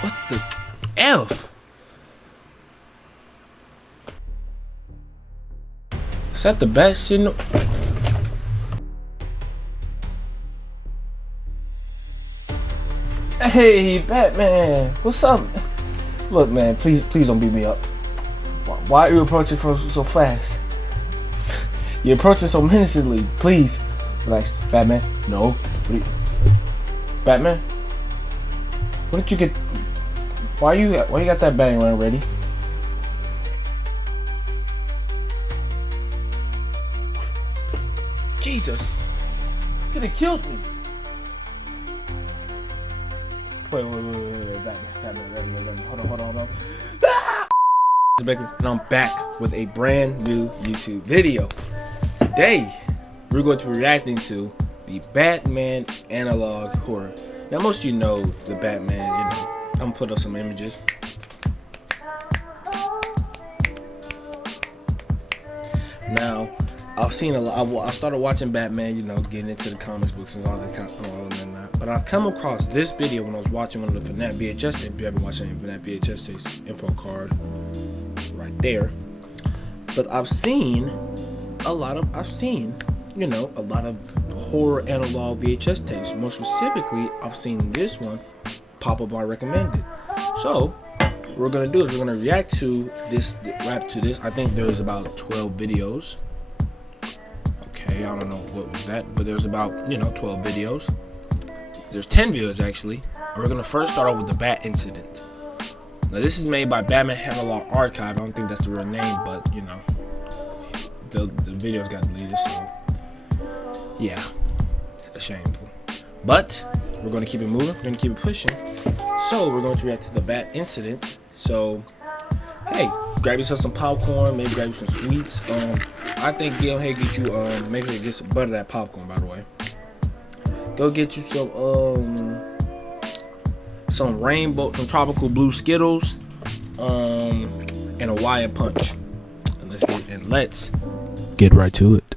What the F? Is that the bat sitting? Hey, Batman, what's up? Look, man, please don't beat me up. Why are you approaching so fast? You're approaching so menacingly. Please, relax, Batman. No, Batman. What did you get? Why you got that bang ring ready? Jesus, could have killed me. Wait, Batman, hold on. Ah! And I'm back with a brand new YouTube video. Today, we're going to be reacting to the Batman analog horror. Now, most of you know the Batman, I'm gonna put up some images. Now, I've seen a lot. I started watching Batman, getting into the comics books and all that kind of. But I come across this video when I was watching one of the FNAF VHS tapes. If you haven't watched any FNAF VHS tapes, info card right there. But I've seen a lot of horror analog VHS tapes. More specifically, I've seen this one pop up on recommended. So what we're gonna do is we're gonna react to this. I think there's about 12 videos. Okay, I don't know what was that, but there's about 12 videos. There's 10 videos actually. And we're gonna first start off with the Bat incident. Now this is made by Batman Analog Archive. I don't think that's the real name, but the videos got deleted, so yeah, shameful. But we're gonna keep it moving. We're gonna keep it pushing. So we're going to react to the Bat incident. So hey, grab yourself some popcorn, maybe grab you some sweets. I think get you make sure you get some butter that popcorn, by the way. Go get you some rainbow, some tropical blue Skittles, and a Hawaiian punch. And let's get right to it.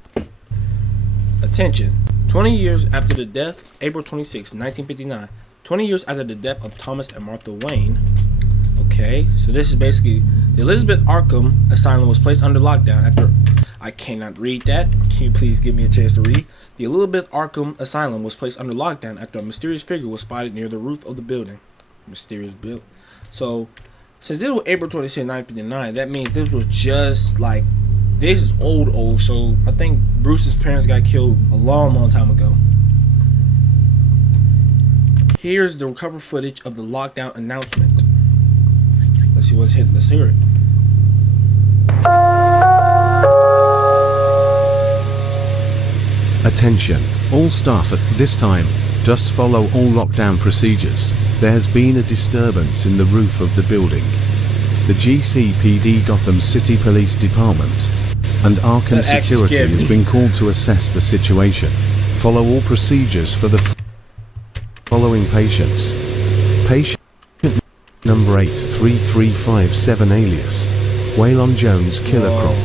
Attention. 20 years after the death, April 26, 1959. 20 years after the death of Thomas and Martha Wayne. Okay, so this is basically the Elizabeth Arkham Asylum was placed under lockdown after. I cannot read that. Can you please give me a chance to read? The Elizabeth Arkham Asylum was placed under lockdown after a mysterious figure was spotted near the roof of the building. Mysterious build. So, since this was April 26, 1959, that means this was just like, this is old. So, I think Bruce's parents got killed a long time ago. Here's the recovered footage of the lockdown announcement. Let's see what's hit. Let's hear it. Attention, all staff at this time, just follow all lockdown procedures. There has been a disturbance in the roof of the building. The GCPD Gotham City Police Department and Arkham Security has been called to assess the situation. Follow all procedures for the following patients. Patient number 83357 alias Waylon Jones Killer Croc.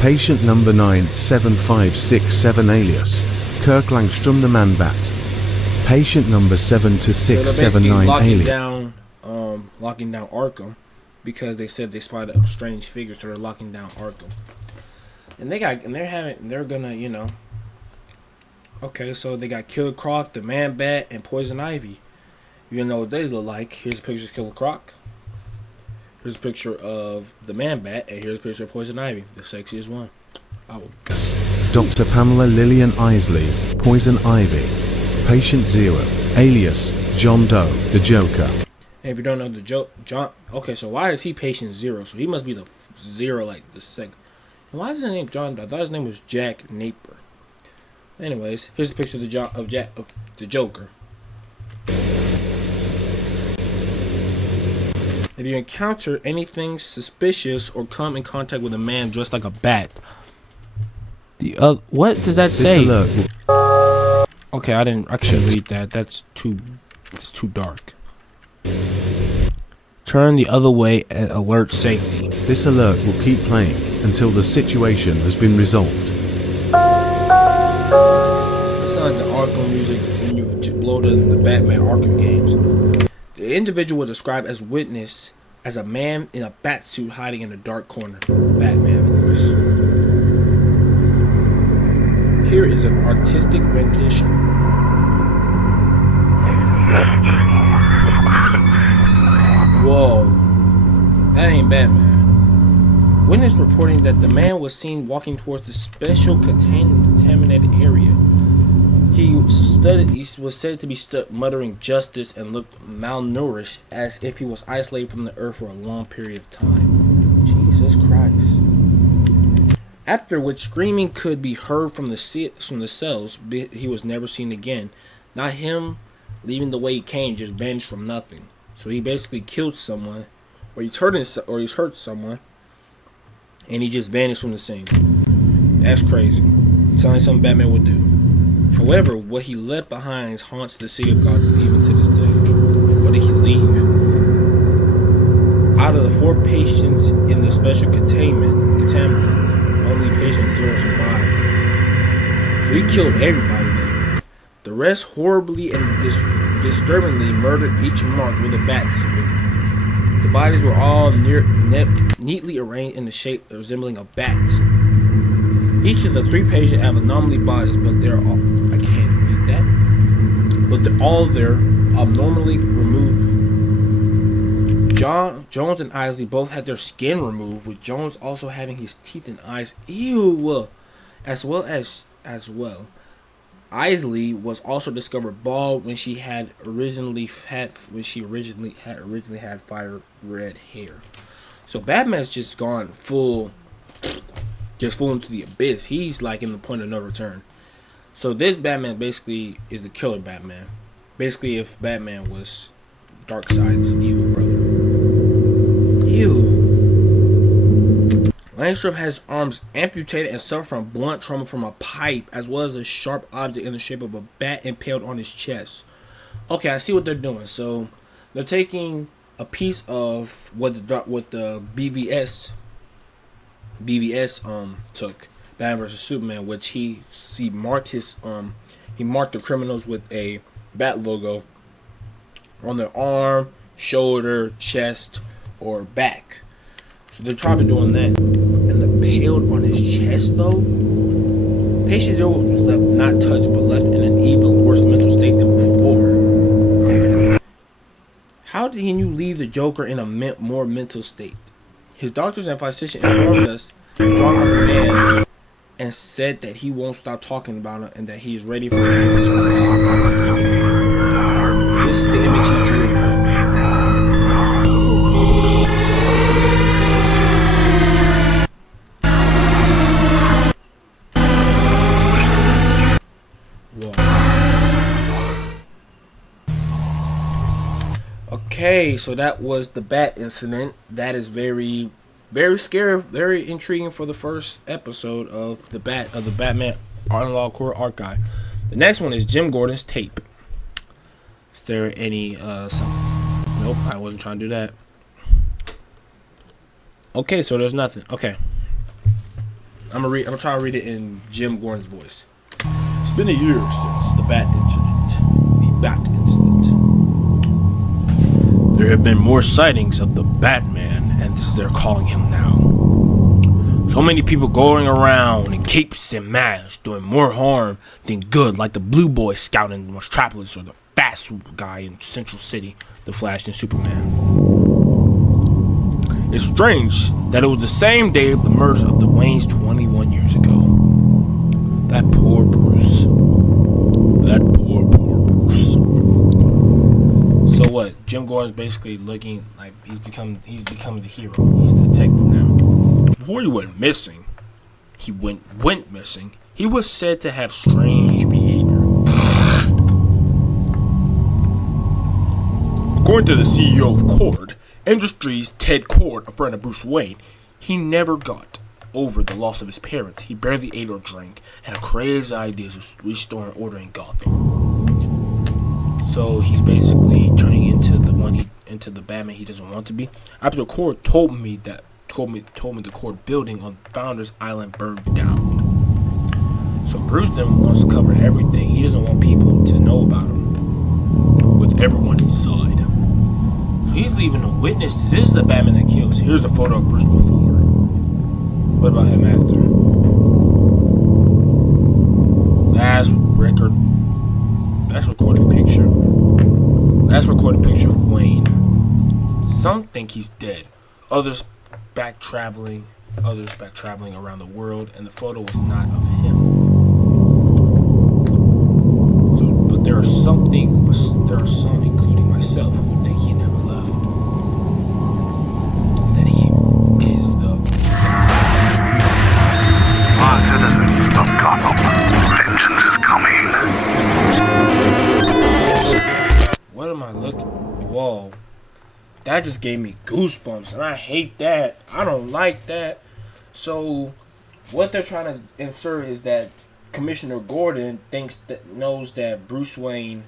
Patient number 97567 alias Kirk Langstrom the Man-Bat. Patient number 72679 alias locking down Arkham because they said they spotted a strange figure, so they're locking down Arkham. And they're gonna, okay, so they got Killer Croc, the Man-Bat, and Poison Ivy. You know what they look like. Here's a picture of Killer Croc. Here's a picture of the Man-Bat, and here's a picture of Poison Ivy, the sexiest one. Dr. Pamela Lillian Isley, Poison Ivy. Patient 0, alias John Doe, the Joker. And if you don't know the John, okay, so why is he patient 0? So he must be the 0, like the second. And why is his name John Doe? I thought his name was Jack Napier. Anyways, here's a picture of the Joker. If you encounter anything suspicious or come in contact with a man dressed like a bat, what does that say? Okay, I couldn't read that. It's too dark. Turn the other way and alert safety. This alert will keep playing until the situation has been resolved. It's not like the Arkham music when you load in the Batman Arkham games. The individual was described as witness as a man in a bat suit hiding in a dark corner. Batman, of course. Here is an artistic rendition. Whoa, that ain't Batman. Witness reporting that the man was seen walking towards the special contaminated area. He was said to be muttering justice and looked malnourished, as if he was isolated from the earth for a long period of time. Jesus Christ. After which screaming could be heard from the cells, he was never seen again. Not him leaving the way he came, just vanished from nothing. So he basically killed someone, or he's hurt someone, and he just vanished from the scene. That's crazy. Sounds like something Batman would do. However, what he left behind haunts the city of Gotham even to this day. What did he leave? Out of the 4 patients in the special containment, only patient 0 survived. So he killed everybody then. The rest horribly and disturbingly murdered, each marked with a bat symbol. The bodies were all neatly arranged in the shape resembling a bat. Each of the 3 patients have anomaly bodies, but they're all, I can't read that, but they're abnormally removed. Jones and Isley both had their skin removed, with Jones also having his teeth and eyes as well. Isley was also discovered bald when she originally had fire red hair. So Batman's just gone full into the abyss. He's like in the point of no return. So this Batman basically is the killer Batman. Basically, if Batman was Darkseid's evil brother. Ew. Langstrom has arms amputated and suffered from blunt trauma from a pipe, as well as a sharp object in the shape of a bat impaled on his chest. Okay, I see what they're doing. So they're taking a piece of what the BVS took, Batman vs Superman, which he marked the criminals with a bat logo on their arm, shoulder, chest, or back. So they're probably doing that. And the paled on his chest though. Patient 0 was left not touched but left in an even worse mental state than before. How did he leave the Joker in a more mental state? His doctors and physician informed us drawn by the man and said that he won't stop talking about it and that he is ready for when he returns. This is the image he drew. Okay, so that was the bat incident. That is very, very scary, very intriguing for the first episode of the Batman Unlocked Core Archive. The next one is Jim Gordon's tape. Is there any nope, I wasn't trying to do that. Okay, so there's nothing. Okay. I'm gonna try to read it in Jim Gordon's voice. It's been a year since the bat incident. There have been more sightings of the Batman, and this they're calling him now. So many people going around in capes and masks doing more harm than good, like the Blue Boy Scout in Metropolis or the Fast Guy in Central City, the Flash and Superman. It's strange that it was the same day of the murders of the Waynes 21 years ago. That poor Bruce. That poor Bruce. So what? Jim Gordon's basically looking like he's becoming the hero. He's the detective now. Before he went missing, he went missing. He was said to have strange behavior. According to the CEO of Cord Industries, Ted Cord, a friend of Bruce Wayne, he never got over the loss of his parents. He barely ate or drank, and had crazy ideas of restoring order in Gotham. So he's basically turning into the Batman he doesn't want to be. After Cord told me the Cord building on Founders Island burned down. So Bruce then wants to cover everything. He doesn't want people to know about him, with everyone inside. he's leaving a witness. This is the Batman that kills. Here's the photo of Bruce before. What about him after? Last recorded picture. Last recorded picture of Wayne. Some think he's dead. Others back traveling around the world, and the photo was not of him. So, but there are some, including myself, who think he never left. That he is the citizens of Gotham, vengeance is coming. What am I looking? Whoa. That just gave me goosebumps, and I hate that. I don't like that. So, what they're trying to insert is that Commissioner Gordon knows that Bruce Wayne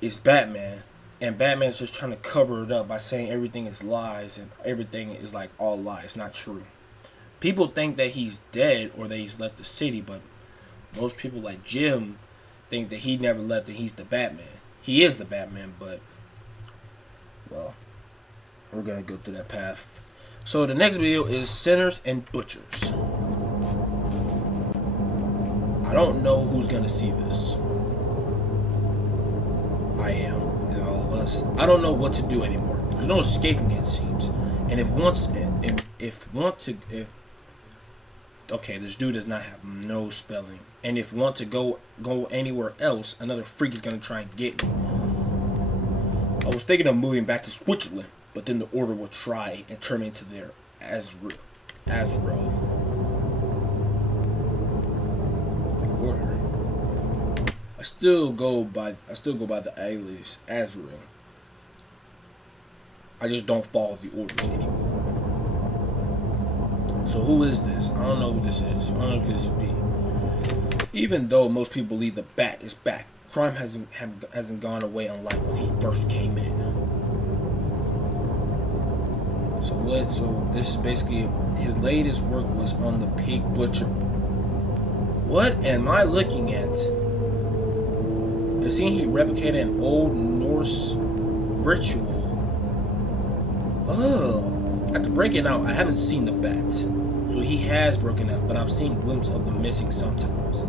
is Batman, and Batman's just trying to cover it up by saying everything is lies and everything is like all lies. It's not true. People think that he's dead or that he's left the city, but most people like Jim think that he never left and he's the Batman. He is the Batman, but well, we're gonna go through that path. So the next video is Sinners and Butchers. I don't know who's gonna see this. I am, and all of us. I don't know what to do anymore. There's no escaping it, it seems. And okay, this dude does not have no spelling. And if want to go anywhere else, another freak is gonna try and get me. I was thinking of moving back to Switzerland, but then the Order will try and turn me into their Azrael. Order. I still go by the alias Azrael. I just don't follow the orders anymore. So who is this? I don't know who this is. I don't know who this would be. Even though most people believe the Bat is back, crime hasn't gone away unlike when he first came in. So this is basically his latest work was on the Pig Butcher. What am I looking at? It seems he replicated an old Norse ritual. Oh, after breaking out, I haven't seen the Bat. So he has broken out, but I've seen glimpses of the missing sometimes.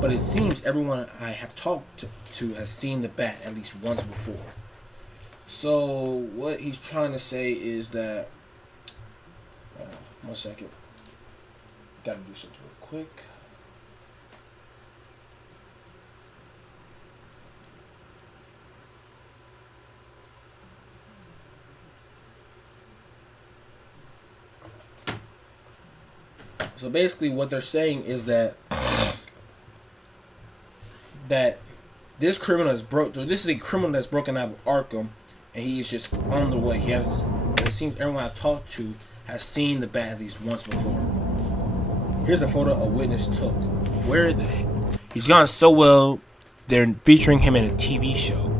But it seems everyone I have talked to has seen the Bat at least once before. So what he's trying to say is that 1 second. Gotta do something real quick. So basically what they're saying is that this criminal is this is a criminal that's broken out of Arkham, and he is just on the way. It seems everyone I've talked to has seen the Bat at least once before. Here's the photo a witness took. He's gone so well, they're featuring him in a TV show.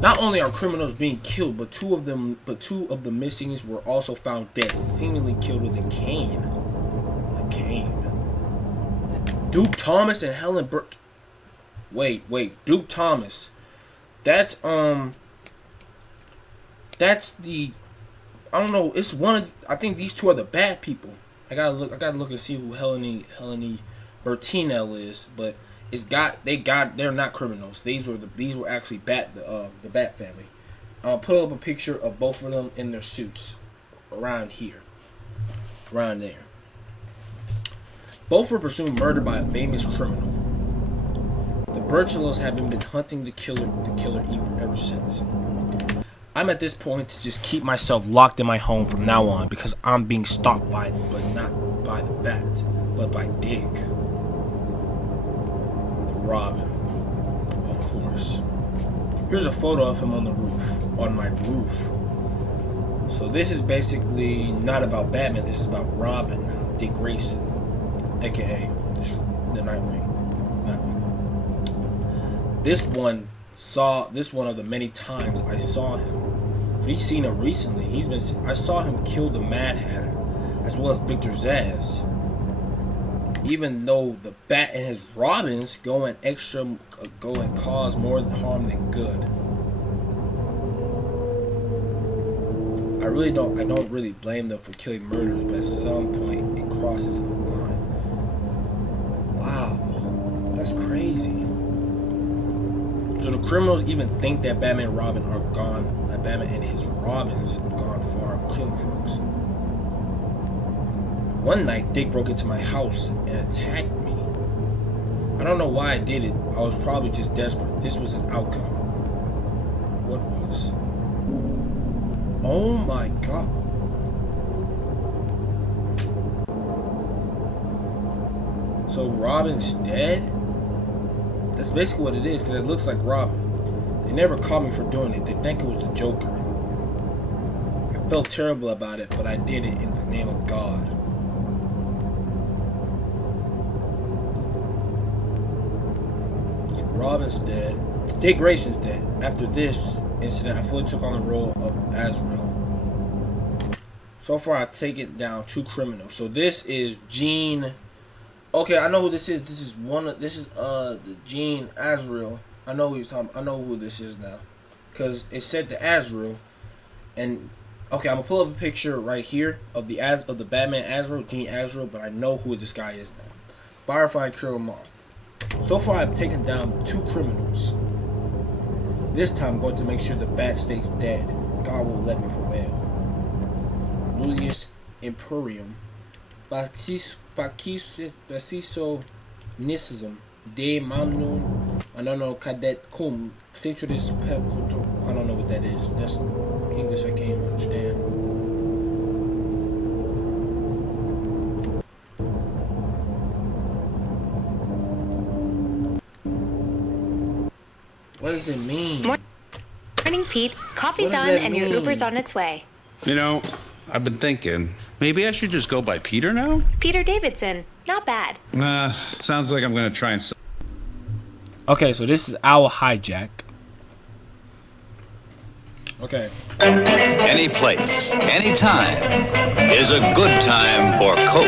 Not only are criminals being killed, but two of the missings were also found dead, seemingly killed with a cane. A cane. Duke Thomas and Helen Burt. Wait, Duke Thomas. That's the. I don't know. It's one of. I think these two are the bad people. I gotta look and see who Helene Bertinel is, but. They're not criminals. These were actually the Bat family. I'll put up a picture of both of them in their suits around there. Both were presumed murdered by a famous criminal. The Birchellows have been hunting the killer ever since. I'm at this point to just keep myself locked in my home from now on because I'm being stalked but not by the Bat, but by Dick. Robin, of course. Here's a photo of him on my roof. So this is basically not about Batman, this is about Robin now, Dick Grayson, aka the Nightwing. This one of the many times I saw him. So he's seen him recently. I saw him kill the Mad Hatter, as well as Victor Zsasz. Even though the Bat and his Robins go and cause more harm than good. I don't really blame them for killing murderers, but at some point it crosses a line. Wow, that's crazy. So the criminals even think that Batman and Robin are gone, that Batman and his Robins have gone far killing folks. One night, Dick broke into my house and attacked me. I don't know why I did it. I was probably just desperate. This was his outcome. What was? Oh my god. So Robin's dead? That's basically what it is, because it looks like Robin. They never caught me for doing it. They think it was the Joker. I felt terrible about it, but I did it in the name of God. So Robin's dead. Dick Grayson's dead. After this incident, I fully took on the role of Azrael. So far, I've taken down 2 criminals. So this is Gene. Okay, I know who this is. This is the Gene Azrael. I know who he's talking. I know who this is now, because it said the Azrael, and okay, I'm gonna pull up a picture right here of the Batman Azrael, Gene Azrael, but I know who this guy is now. Firefly and Killer Moth. So far, I've taken down 2 criminals. This time, I'm going to make sure the Bat stays dead. God will let me prevail. Nullius Imperium. Baciso Nism De Mamnun Anono Cadet Cum Centuris Pelcoto. I don't know what that is. That's English I can't understand. What does it mean? Morning, Pete. Coffee's on and your Uber's on its way. You know, I've been thinking, maybe I should just go by Peter now? Peter Davidson. Not bad. Sounds like I'm gonna try and... Okay, so this is our hijack. Okay. Any place, any time is a good time for Coke.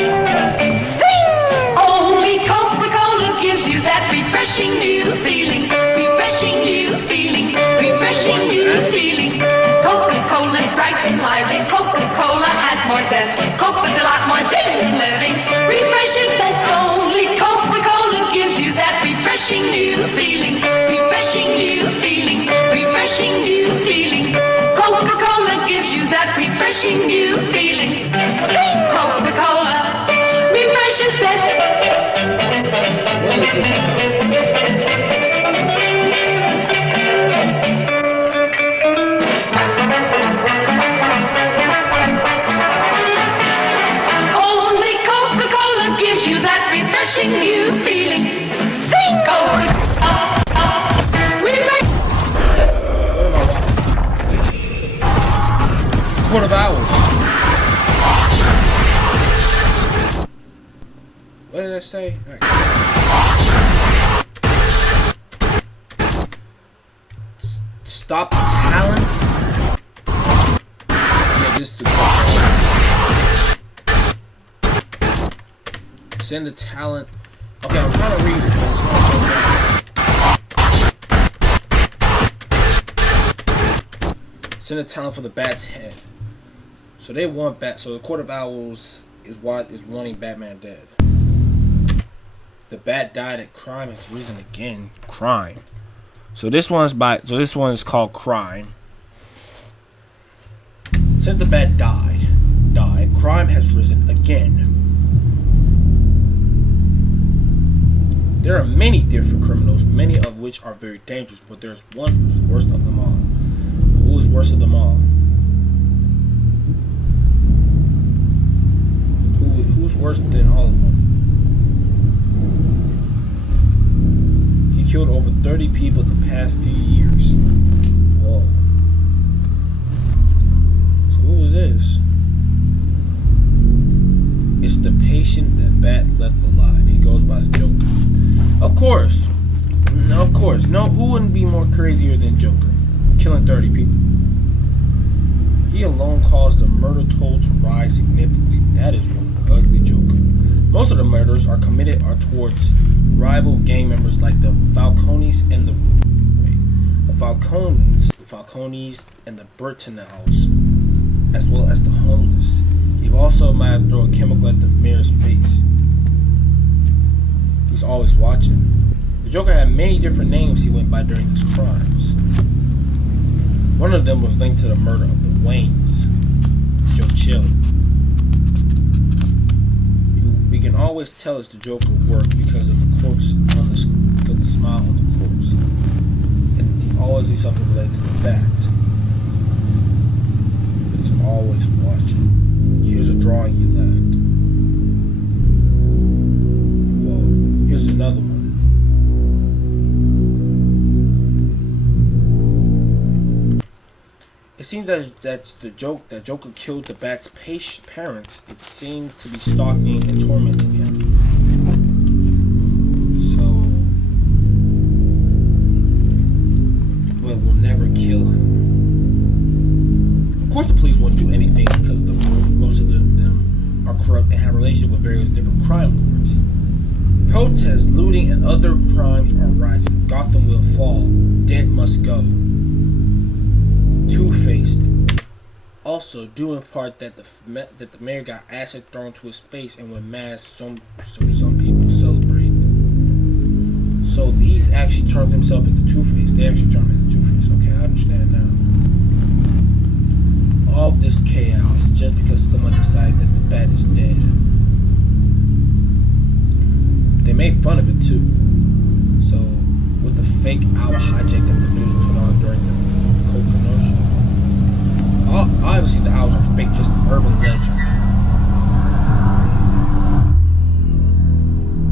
Only Coca-Cola gives you that refreshing new feeling. Refreshing new feeling. Refreshing new feeling. Coca-Cola's bright and lively. Coca-Cola has more zest. Coca's a lot more zest than living. Refreshing zest. Only Coca-Cola gives you that refreshing new feeling. Refreshing new feeling. Refreshing new feeling. Coca-Cola gives you that refreshing new feeling. Coca-Cola refreshes best. What is this about? Only Coca-Cola gives you that refreshing new feeling. Coca-Cola. What of hours? What did I say? Right. Stop the talent. Yeah, this is the send the talent. Okay, I'm trying to read it, but it's not so bad. Send the talent for the Bat's head. So they want Bat. So the Court of Owls is wanting Batman dead. The Bat died at crime has risen again. Crime. So this one is called Crime. Since the Bat died, crime has risen again. There are many different criminals, many of which are very dangerous, but there's one who's worst of them all. Who is worst of them all? Who's worse than all of them? He killed over 30 people in the past few years. Whoa. So who is this? It's the patient that Bat left alive. He goes by the Joker. Of course. No, who wouldn't be more crazier than Joker? Killing 30 people. He alone caused the murder toll to rise significantly. That is one ugly Joker. Most of the murders are committed towards rival gang members like the Falcones and the Falcones and the Bertinels, as well as the homeless. He also might throw a chemical at the mayor's face. He's always watching. The Joker had many different names he went by during his crimes. One of them was linked to the murder of the Waynes, Joe Chill. We can always tell it's the Joker work because of the corpse because of the smile on the corpse. And he always sees something related to the bats. He's always watching. Here's a drawing he left. Whoa, here's another one. It seems that Joker killed the bat's parents. It seemed to be stalking and tormenting him. So, but will never kill him. Of course, the police wouldn't do anything because most of them are corrupt and have relations with various different crime lords. Protests, looting, and other crimes are rising. Gotham will fall. Dent must go. Two-Faced. Also, due in part that the mayor got acid thrown to his face and went mad, so some people celebrate. So these actually turned himself into Two-Faced. They actually turned him into Two-Faced. Okay, I understand now. All this chaos just because someone decided that the bat is dead. They made fun of it too. So with the fake owl hijack that the news put on during the commotion. Obviously the owls are fake, just urban legend.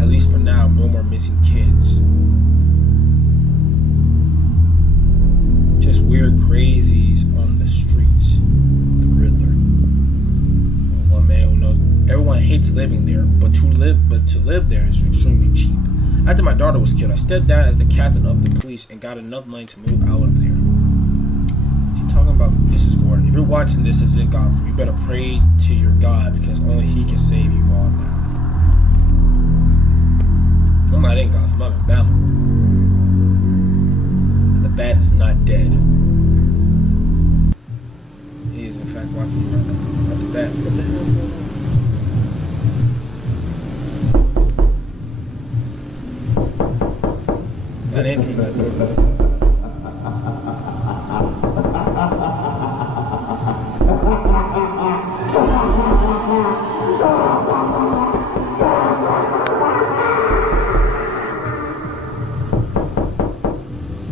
At least for now, no more missing kids. Just weird crazies on the streets. The Riddler. One man who knows everyone hates living there, but to live there is extremely cheap. After my daughter was killed, I stepped down as the captain of the police and got enough money to move out of there. Talking about Mrs. Gordon. If you're watching this as in Gotham, you better pray to your God because only He can save you all now. I'm not in Gotham, I'm in Bama. And the bat is not dead. He is in fact walking right now. Not the bat. What the hell is going on? Not entering that door.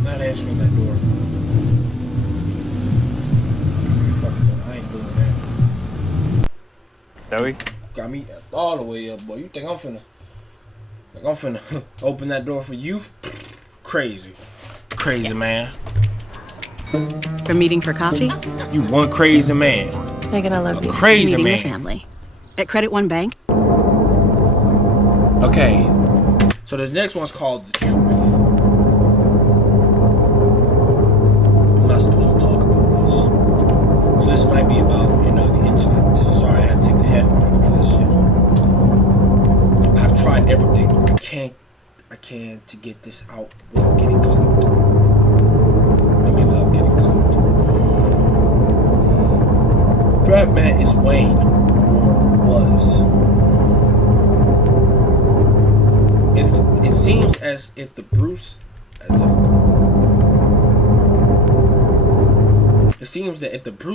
Not answering that door. I ain't doing that. Joey? Got me all the way up, boy. You think I'm finna open that door for you? Crazy. Crazy man. We're meeting for coffee? You one crazy man. Megan, I love you. Crazy Meeting man. your family. At Credit One Bank? Okay. So this next one's called The Truth. I'm not supposed to talk about this. So this might be about, the internet. Sorry, I had to take the headphone out because, I've tried everything. I can't to get this out without getting caught. Without getting caught. Batman is Wayne, or was. It seems as if the Bruce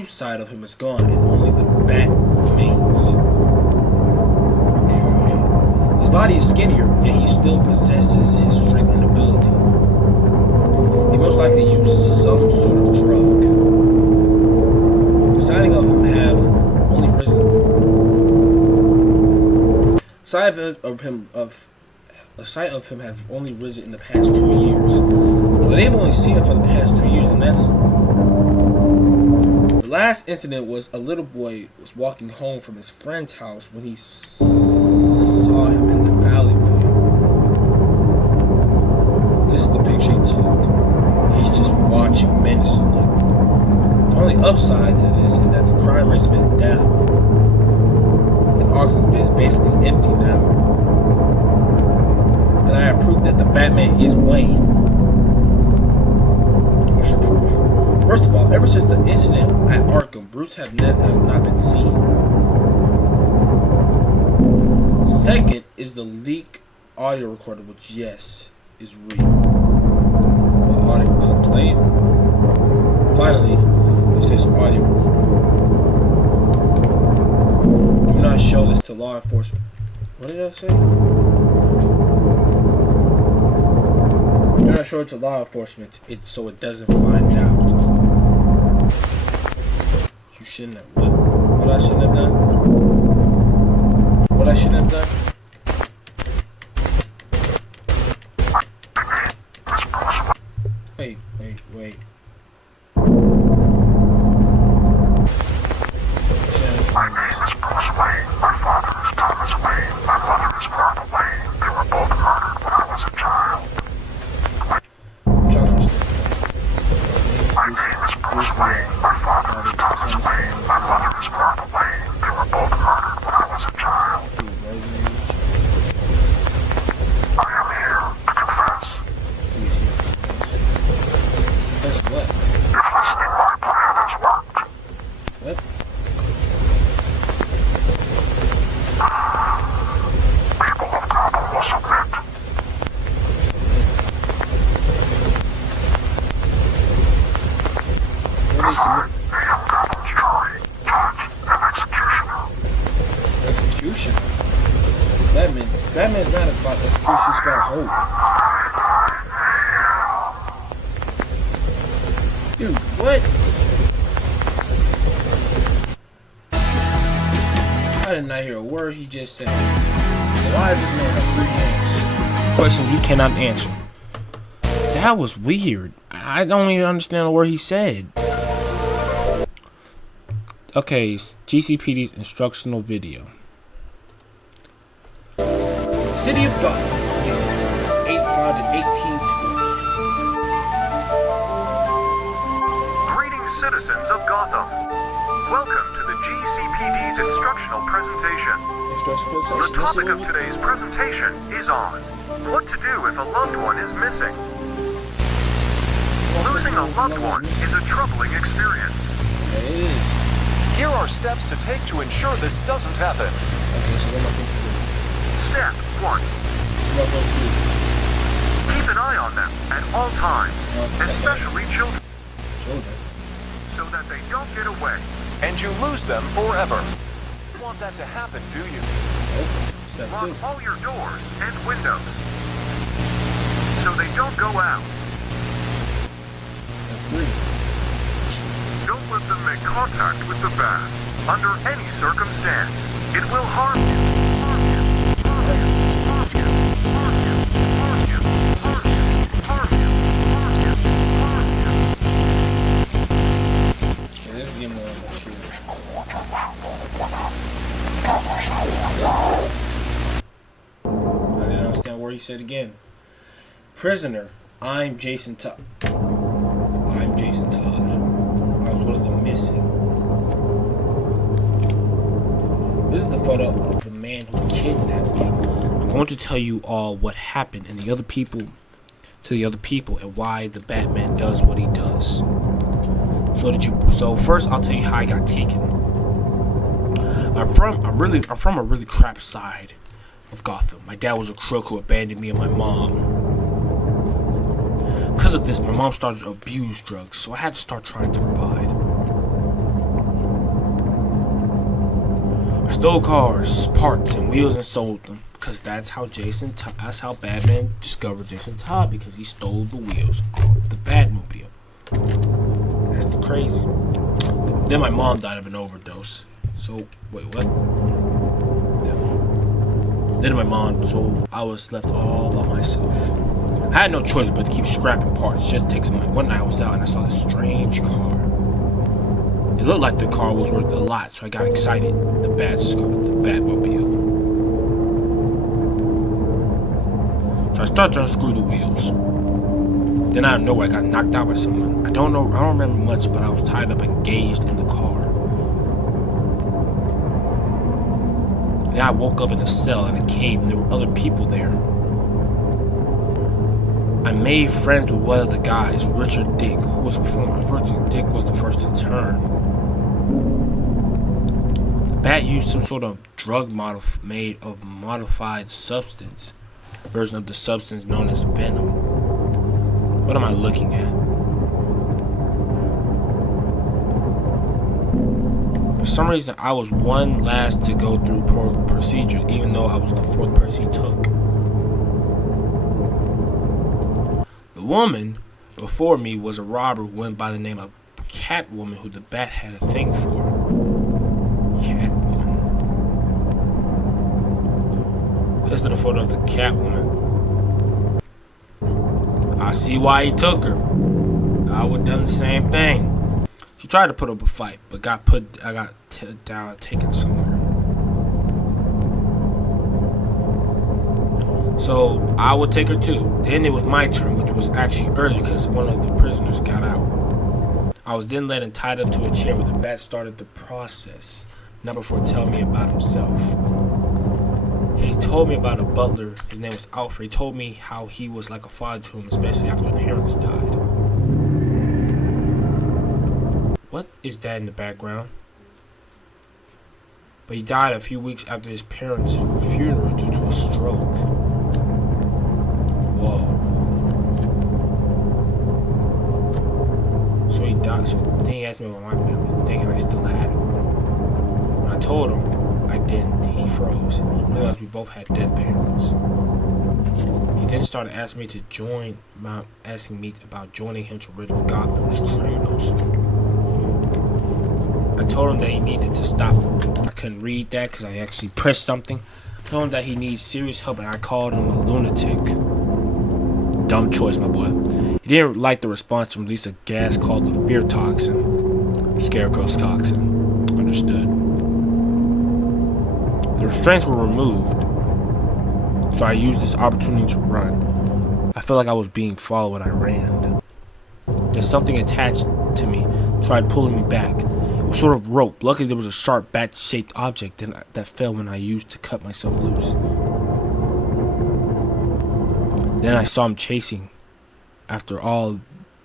side of him is gone and only the bat remains. Okay. His body is skinnier, yet he still possesses his strength and ability. He most likely used some sort of drug. The sighting of him have only risen. The sight of him has only risen in the past 2 years. So they've only seen him for the past 2 years, and that's the last incident was a little boy was walking home from his friend's house when he saw him in the alleyway. This is the picture he took. He's just watching menacingly. The only upside to this is that the crime rate's been down. And Arkham is basically empty now. explain. What's your proof? First of all, ever since the incident at Arkham, Bruce has not been seen. Second is the leak audio recorder, which yes, is real. The audio cut played. Finally, is this audio recorder. Do not show this to law enforcement. What did I say? Do not show it to law enforcement so it doesn't find out. You shouldn't have. What I shouldn't have done? What I shouldn't have done? Wait. My name is Bruce Wayne. My father is Thomas Wayne. My mother is Martha Wayne. They were both murdered when I was a child. I'm trying to understand. My name is Bruce Wayne. My father is Thomas Wayne. My mother is Martha Wayne. They were both murdered when I was a child. I am here to confess. That's what? If listening, my plan has worked. What? People of Gotham will submit. What they submit? I am Gotham's jury, judge, and executioner. Executioner? Batman's not about execution, he's about hope. Dude, what? I did not hear a word he just said. Why does this man have 3 hands? Questions we cannot answer. That was weird. I don't even understand a word he said. Okay, GCPD's instructional video. City of Gotham is founded 1820. Greetings, citizens of Gotham. Welcome to the GCPD's instructional presentation. The topic of today's presentation is on what to do if a loved one is missing. Losing a loved one is a troubling experience. It is. Here are steps to take to ensure this doesn't happen. Okay, so what am I supposed to do? Step 1. What am I supposed to do? Keep an eye on them at all times, especially children, Children. so that they don't get away and you lose them forever. You want that to happen, do you? Nope. Step 2. Lock all your doors and windows so they don't go out. Step 3. Don't let them make contact with the bat under any circumstance. It will harm you. Okay, let's get more on this here. I didn't understand what he said again. Prisoner, I'm Jason Todd. I'm Jason Todd. I was one of the missing. This is the photo of the man who kidnapped me. I'm going to tell you all what happened and the other people and why the Batman does what he does. So first I'll tell you how I got taken. I'm from a really crap side of Gotham. My dad was a crook who abandoned me and my mom. Because of this, my mom started to abuse drugs, so I had to start trying to provide. I stole cars, parts, and wheels and sold them. Because that's how Batman discovered Jason Todd, because he stole the wheels off the Batmobile. That's the crazy. Then my mom died of an overdose. So, wait, what? Then my mom, so I was left all by myself. I had no choice but to keep scrapping parts, just to take some money. One night I was out and I saw this strange car. It looked like the car was worth a lot, so I got excited. The Batmobile. So I started to unscrew the wheels. Then out of nowhere, I got knocked out by someone. I don't remember much, but I was tied up and engaged in the car. Then I woke up in a cell in a cave, and there were other people there. I made friends with one of the guys, Richard Dick, who was a performer. Richard Dick was the first to turn. The bat used some sort of drug made of modified substance, version of the substance known as venom. What am I looking at? For some reason, I was one last to go through procedure, even though I was the fourth person he took. The woman before me was a robber who went by the name of Catwoman, who the bat had a thing for. Catwoman. This is the photo of the Catwoman. I see why he took her. I would have done the same thing. She tried to put up a fight, but I got taken somewhere. So I would take her too. Then it was my turn, which was actually early because one of the prisoners got out. I was then led and tied up to a chair where the bat started the process. Not before telling me about himself. He told me about a butler. His name was Alfred. He told me how he was like a father to him, especially after the parents died. What is that in the background? But he died a few weeks after his parents' funeral due to a stroke. Whoa. So he died. So then he asked me about my family, thinking I still had one. When I told him I didn't, he froze. He realized we both had dead parents. He then started asking me about joining him to rid of Gotham's criminals. I told him that he needed to stop. I couldn't read that because I actually pressed something. I told him that he needs serious help, and I called him a lunatic. Dumb choice, my boy. He didn't like the response and released a gas called the fear toxin. Scarecrow's toxin. Understood. The restraints were removed, so I used this opportunity to run. I felt like I was being followed when I ran. Then something attached to me tried pulling me back. It was sort of rope. Luckily, there was a sharp bat-shaped object that fell when I used to cut myself loose. Then I saw him chasing. After all,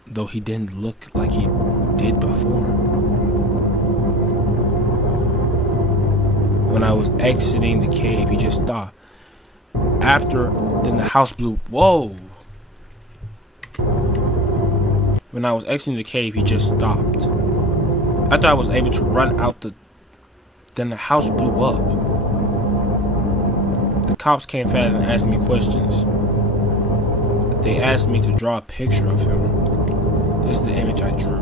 though he didn't look like he did before. When I was exiting the cave, he just stopped. Then the house blew. Whoa! When I was exiting the cave, he just stopped. After I was able to run out then the house blew up. The cops came fast and asked me questions. They asked me to draw a picture of him. This is the image I drew.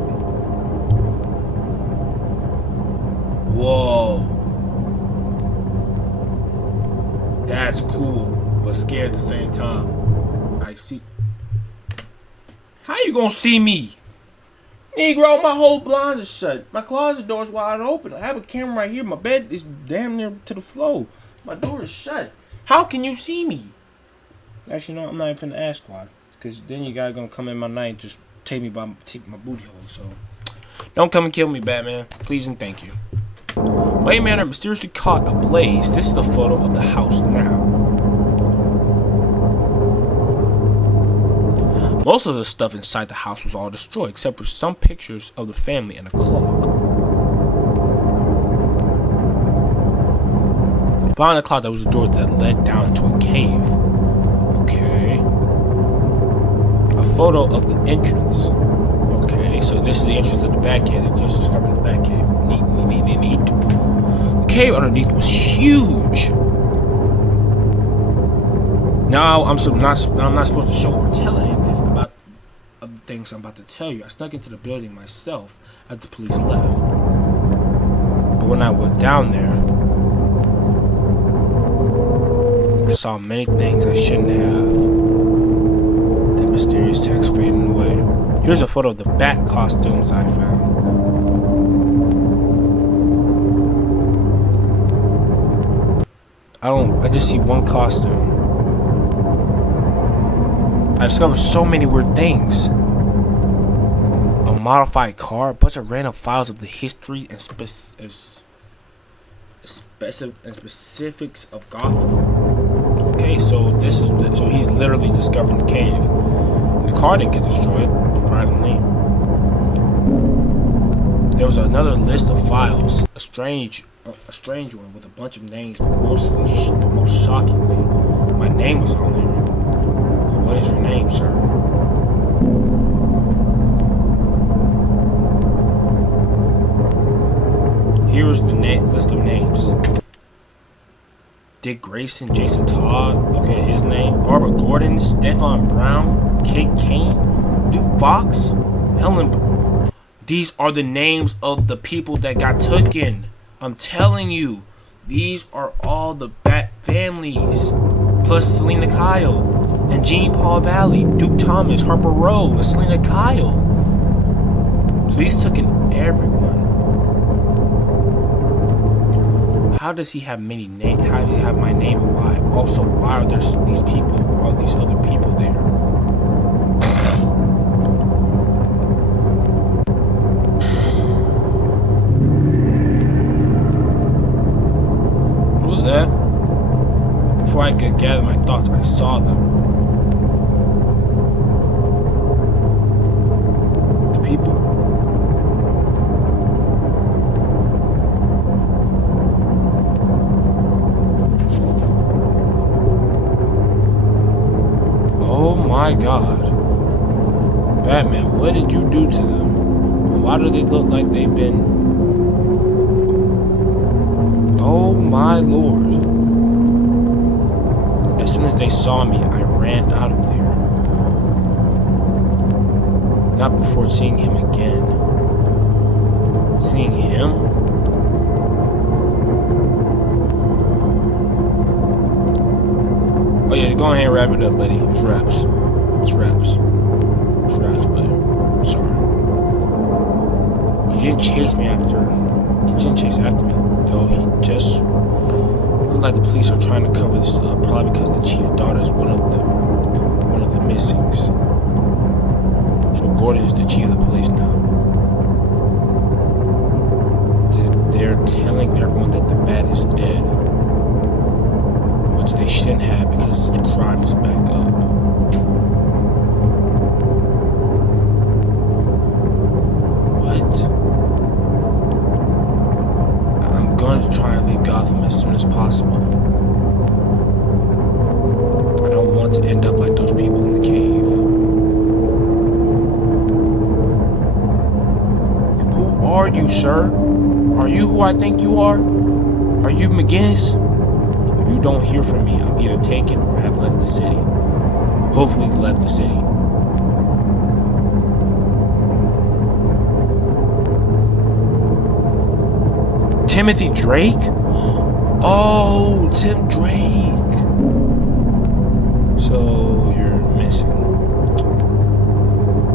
Whoa. That's cool, but scared at the same time. I see. How you gonna see me? Negro, my whole blinds are shut. My closet door's wide open. I have a camera right here. My bed is damn near to the floor. My door is shut. How can you see me? Actually, no, I'm not even finna ask why. Because then you guys gonna come in my night and just take my booty hole. So, don't come and kill me, Batman. Please and thank you. Wayne Manor mysteriously caught ablaze. This is the photo of the house now. Most of the stuff inside the house was all destroyed, except for some pictures of the family and a clock. Behind the clock, there was a door that led down into a cave. Okay. A photo of the entrance. Okay, so this is the entrance to the back cave. They just discovered the back cave. Neat. The cave underneath was huge. Now I'm not supposed to show or tell anything about the things I'm about to tell you. I snuck into the building myself after the police left. But when I went down there, I saw many things I shouldn't have. That mysterious text fading away. Here's a photo of the bat costumes I found. I just see one costume. I discovered so many weird things. A modified car, a bunch of random files of the history and specifics of Gotham. Okay, so he's literally discovering the cave. car didn't get destroyed, surprisingly. There was another list of files, a strange one with a bunch of names, but most shockingly, my name was on there. What is your name, sir? Here's the list of names. Dick Grayson, Jason Todd, okay, his name. Barbara Gordon, Stefan Brown, Kate Kane, Luke Fox, Helen. These are the names of the people that got taken. I'm telling you, these are all the Bat families. Plus Selena Kyle and Jean Paul Valley, Duke Thomas, Harper Rowe, and Selena Kyle. So he's taken everyone. How does he have many names? How does he have my name and why? Also, why are there these people, all these other people there? What was that? Before I could gather my thoughts, I saw them. The people. Oh my God. Batman, what did you do to them? Why do they look like they've been... Oh my Lord. As soon as they saw me, I ran out of there. Not before seeing him again. Seeing him? Oh yeah, just go ahead and wrap it up, buddy. It's wraps. It's wraps. It's wraps, buddy. I'm sorry. He didn't chase me after. He didn't chase after me, though. He just looked like the police are trying to cover this up, probably because the chief's daughter is one of the missings. So Gordon is the chief of the police now. They're telling everyone that the Bat is dead. Which they shouldn't have because the crime is back up. What? I'm going to try and leave Gotham as soon as possible. I don't want to end up like those people in the cave. Who are you, sir? Are you who I think you are? Are you McGinnis? If you don't hear from me, I'm either taken or have left the city. Hopefully left the city. Timothy Drake? Oh, Tim Drake. So you're missing.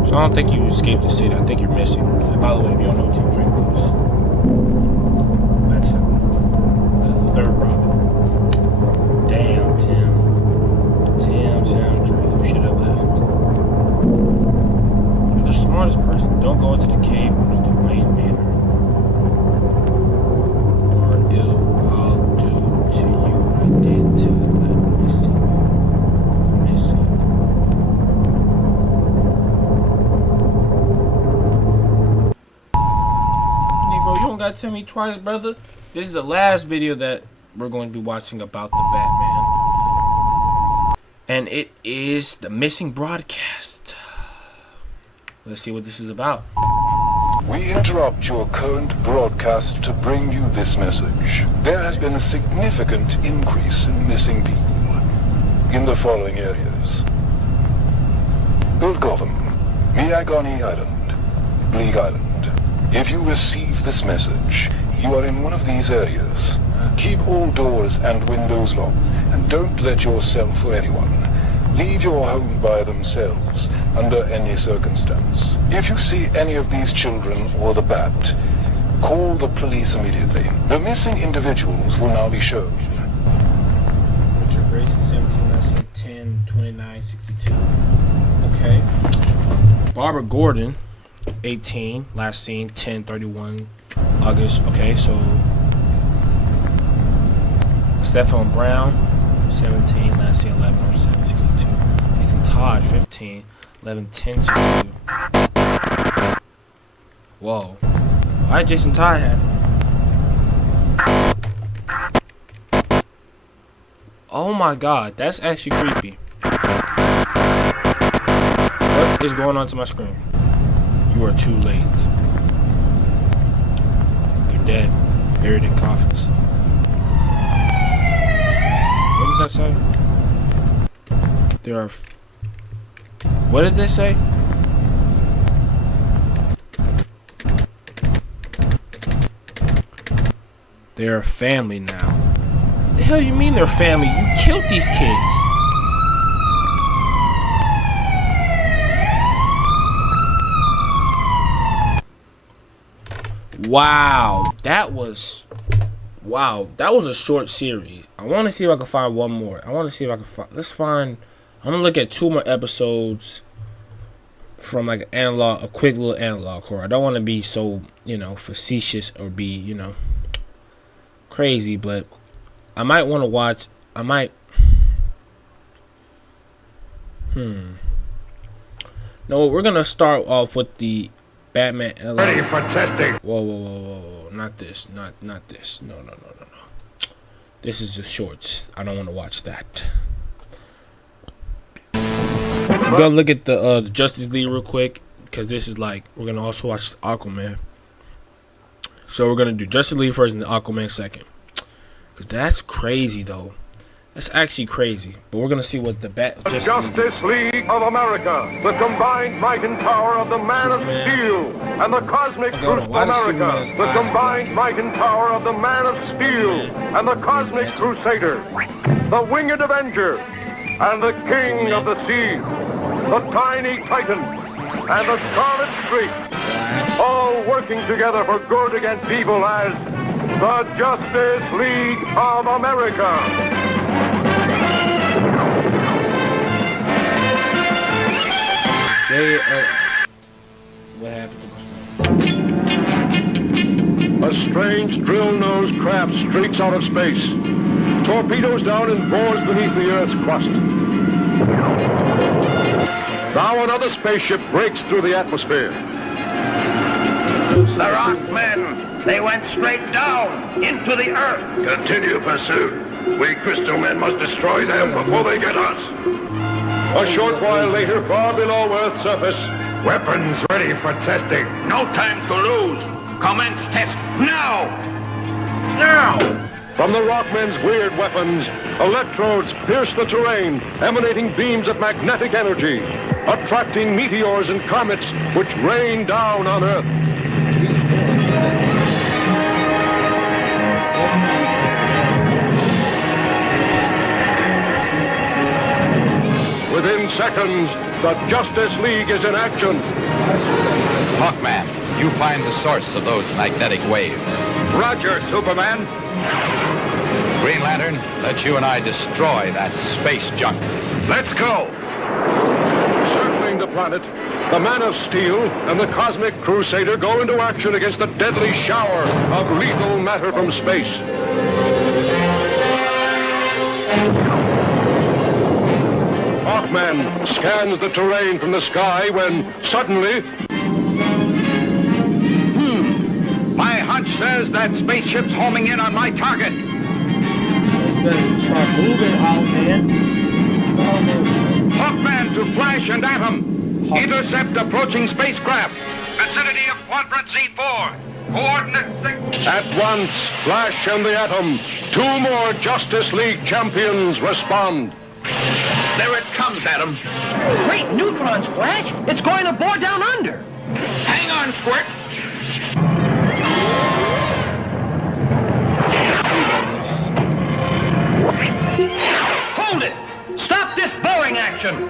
So I don't think you escaped the city. I think you're missing. And by the way, if you don't know who Tim Drake is, that's him. The third Robin. Damn, Tim Drake, you should have left. You're the smartest person. Don't go into the cave under the Wayne Manor. Or I'll do to you what I did to the missing. Nico, you don't gotta tell me twice, brother. This is the last video that we're going to be watching about the Batman. And it is the missing broadcast. Let's see what this is about. We interrupt your current broadcast to bring you this message. There has been a significant increase in missing people in the following areas: Old Gotham, Miagani Island, Bleak Island. If you receive this message, you are in one of these areas. Keep all doors and windows locked, and don't let yourself or anyone leave your home by themselves under any circumstance. If you see any of these children or the Bat, call the police immediately. The missing individuals will now be shown. Richard Grayson, 17, 10, 29, 62. Okay. Barbara Gordon, 18, last seen 10/31 August. Okay, so Stefan Brown, 17, last seen 11/07/62. Ethan Todd, 15, 11:10:62. Whoa. Why Jason Todd had? Oh my god, that's actually creepy. What is going on to my screen? You are too late. They're dead. Buried in coffins. What did that say? There are... What did they say? They're a family now. What the hell you mean they're family? You killed these kids. Wow, that was a short series. I want to see if I can find one more. I'm gonna look at 2 more episodes from like a quick little analog horror. I don't want to be so, facetious or be, crazy, but I might want to watch. No, we're gonna start off with the Batman. Ready for testing. Whoa! Not this. Not this. No. This is the shorts. I don't want to watch that. We're gonna look at the Justice League real quick, because this is like, we're gonna also watch Aquaman. So we're gonna do Justice League first and then Aquaman second, because that's crazy though. That's actually crazy. But we're gonna see what the Justice League of America, the combined might and power of the Man of Steel and the Cosmic Truth of America, the combined might and power of the Man of Steel and the Cosmic Crusader, the Winged Avenger, and the King of the Sea, the Tiny Titan, and the Scarlet Streak, all working together for good against evil as the Justice League of America. What happened to A strange drill-nosed craft streaks out of space, torpedoes down and bores beneath the Earth's crust. Now another spaceship breaks through the atmosphere. The rock men, they went straight down into the Earth. Continue pursuit. We Crystal Men must destroy them before they get us. A short while later, far below Earth's surface, weapons ready for testing. No time to lose. Commence test now! From the Rockmen's weird weapons, electrodes pierce the terrain, emanating beams of magnetic energy, attracting meteors and comets which rain down on Earth. Within seconds, the Justice League is in action. Hawkman, you find the source of those magnetic waves. Roger, Superman. Green Lantern, let you and I destroy that space junk. Let's go. Circling the planet, the Man of Steel and the Cosmic Crusader go into action against the deadly shower of lethal matter from space. Hawkman scans the terrain from the sky when suddenly... My hunch says that spaceship's homing in on my target. So you better start moving, Owlman. Hawkman to Flash and Atom. Intercept approaching spacecraft. Vicinity of Quadrant Z4. Coordinates 6. At once, Flash and the Atom, 2 more Justice League champions respond. There it comes, Atom. Great neutrons, Flash! It's going to bore down under! Hang on, Squirt. Hold it! Stop this boring action!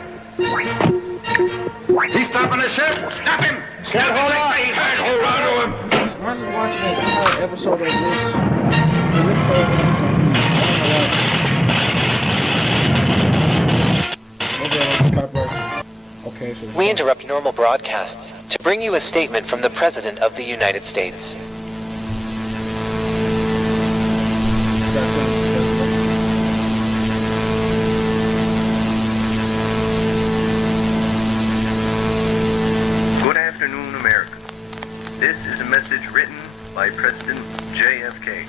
He's stopping the ship. Stop him. Can't hold on. Can't hold on to him. I'm just watching an entire episode of this. I'm confused. Okay, so we interrupt normal broadcasts to bring you a statement from the President of the United States. by President JFK.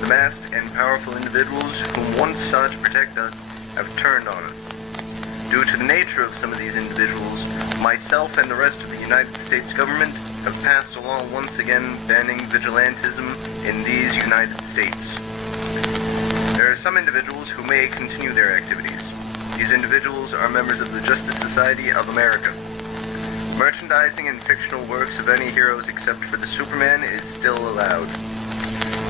The masked and powerful individuals whom once sought to protect us have turned on us. Due to the nature of some of these individuals, myself and the rest of the United States government have passed a law once again banning vigilantism in these United States. There are some individuals who may continue their activities. These individuals are members of the Justice Society of America. Merchandising and fictional works of any heroes except for the Superman is still allowed.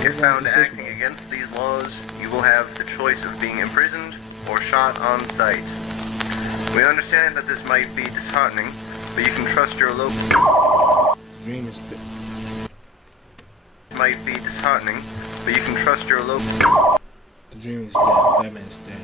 If found acting against these laws, you will have the choice of being imprisoned or shot on sight. We understand that this might be disheartening, but you can trust your local... Dream is might be disheartening, but you can trust your local... The dream is dead. Batman is dead.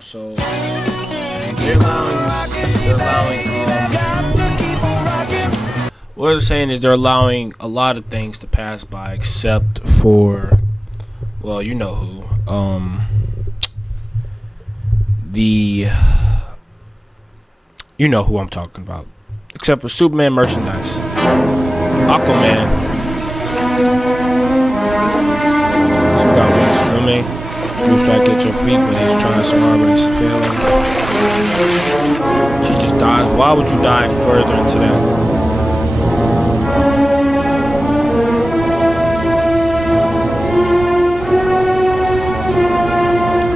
So they're allowing what they're saying is they're allowing a lot of things to pass by except for, well, you know who, you know who I'm talking about, except for Superman merchandise. Aquaman. So we got one swimming. He's trying to get your feet, but he's trying so hard, but he's failing. She just died. Why would you dive further into that?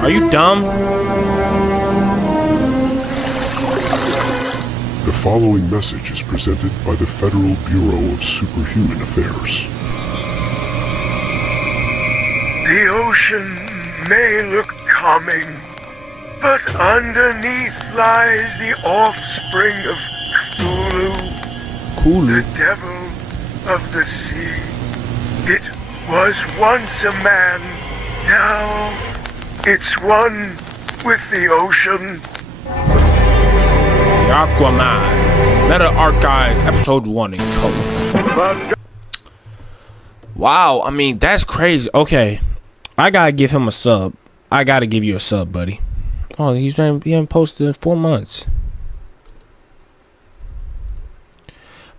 Are you dumb? The following message is presented by the Federal Bureau of Superhuman Affairs. The ocean may look calming, but underneath lies the offspring of Cthulhu, the devil of the sea. It was once a man, now it's one with the ocean. The Aquaman, Meta Archives, Episode 1 in color. Wow, I mean, that's crazy. Okay. I gotta give him a sub. I gotta give you a sub, buddy. Oh, he hasn't posted in 4 months.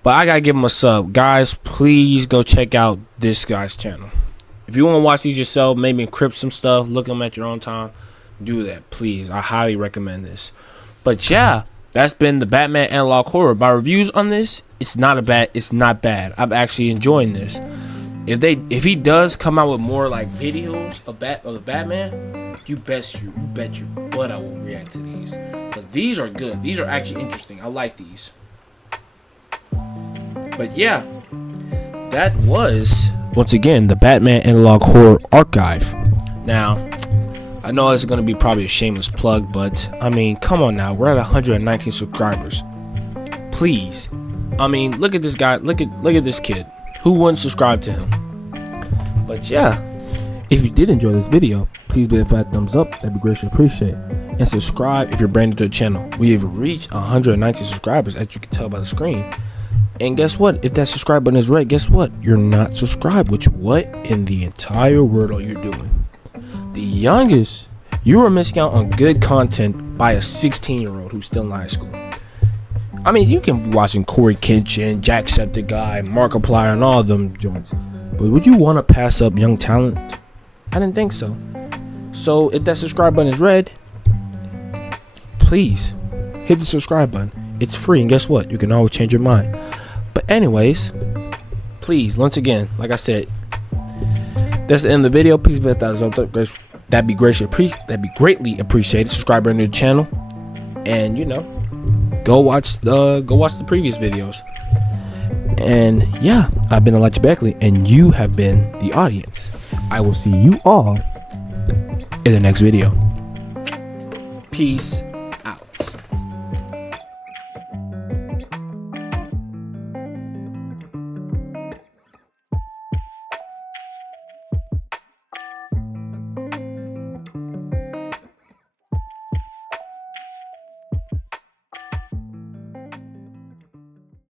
But I gotta give him a sub. Guys, please go check out this guy's channel. If you want to watch these yourself, maybe encrypt some stuff, look them at your own time, do that, please. I highly recommend this. But yeah, that's been the Batman Analog Horror. My reviews on this, it's not bad. I'm actually enjoying this. If he does come out with more like videos of the Batman, you bet your butt I will react to these, because these are good. These are actually interesting. I like these. But yeah, that was once again the Batman Analog Horror Archive. Now, I know it's gonna be probably a shameless plug, but I mean, come on now, we're at 119 subscribers. Please, I mean, look at this guy. Look at this kid. Who wouldn't subscribe to him? But yeah, if you did enjoy this video, please give it a fat thumbs up. That'd be greatly appreciated. And subscribe if you're brand new to the channel. We have reached 190 subscribers, as you can tell by the screen. And guess what? If that subscribe button is red, guess what? You're not subscribed. Which, what in the entire world are you doing? The youngest, you are missing out on good content by a 16-year-old who's still in high school. I mean, you can be watching Corey Kitchen, Jacksepticeye, Markiplier, and all of them joints. But would you want to pass up young talent? I didn't think so. So if that subscribe button is red, please hit the subscribe button. It's free, and guess what? You can always change your mind. But anyways, please, once again, like I said, that's the end of the video. Please hit that thumbs up. That'd be greatly appreciated. Subscribe to the channel, and you know, go watch the previous videos. And yeah, I've been Elijah Beckley, and you have been the audience. I will see you all in the next video. Peace